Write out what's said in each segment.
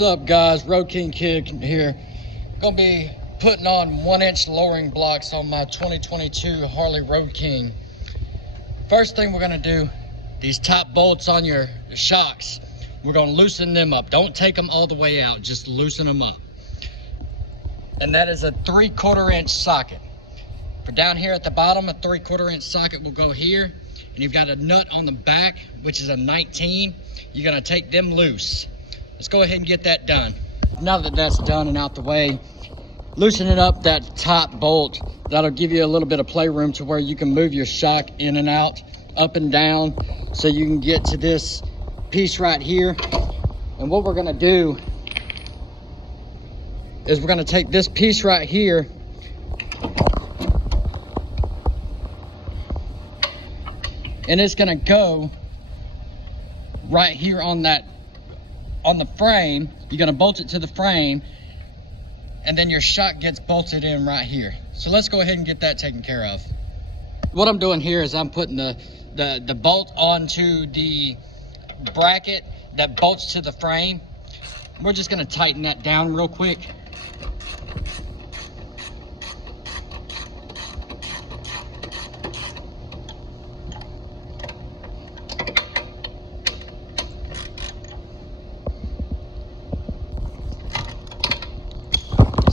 What's up guys, Road King Kid here. Gonna be putting on 1-inch lowering blocks on my 2022 Harley Road King. First thing we're gonna do, these top bolts on your shocks, we're gonna loosen them up. Don't take them all the way out, just loosen them up. And that is a 3/4 inch socket. For down here at the bottom, a 3/4 inch socket will go here, and you've got a nut on the back, which is a 19. You're gonna take them loose. Let's go ahead and get that done. Now that that's done and out the way, loosening up that top bolt, that'll give you a little bit of playroom to where you can move your shock in and out, up and down, so you can get to this piece right here. And what we're gonna do is we're gonna take this piece right here and it's gonna go right here on the frame. You're gonna bolt it to the frame, and then your shock gets bolted in right here. So let's go ahead and get that taken care of. What I'm doing here is I'm putting the bolt onto the bracket that bolts to the frame. We're just gonna tighten that down real quick.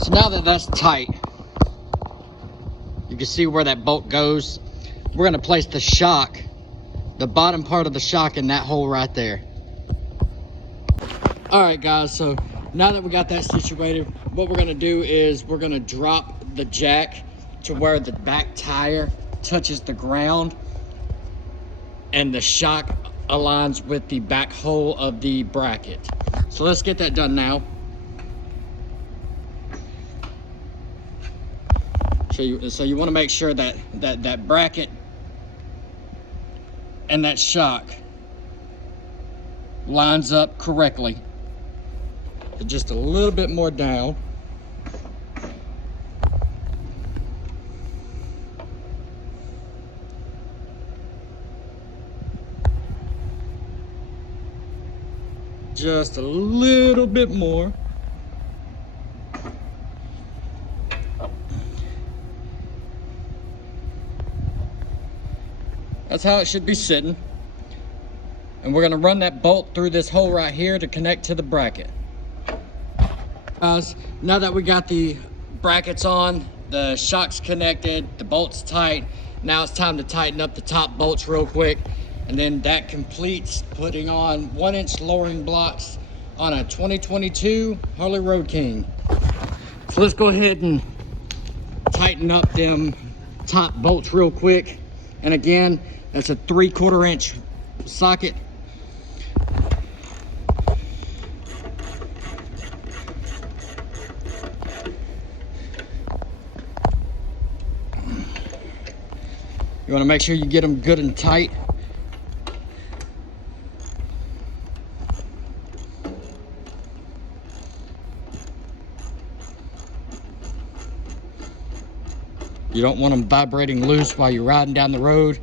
So now that that's tight, you can see where that bolt goes. We're gonna place the shock, the bottom part of the shock, in that hole right there. All right guys, so now that we got that situated, what we're gonna do is we're gonna drop the jack to where the back tire touches the ground and the shock aligns with the back hole of the bracket. So let's get that done now. So you want to make sure that bracket and that shock lines up correctly. Just a little bit more down. Just a little bit more. That's how it should be sitting. And we're gonna run that bolt through this hole right here to connect to the bracket. Guys, now that we got the brackets on, the shock's connected, the bolt's tight, now it's time to tighten up the top bolts real quick. And then that completes putting on 1-inch lowering blocks on a 2022 Harley Road King. So let's go ahead and tighten up them top bolts real quick. And again, that's a 3/4 inch socket. You want to make sure you get them good and tight. You don't want them vibrating loose while you're riding down the road.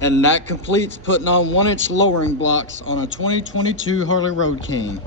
And that completes putting on 1-inch lowering blocks on a 2022 Harley Road King.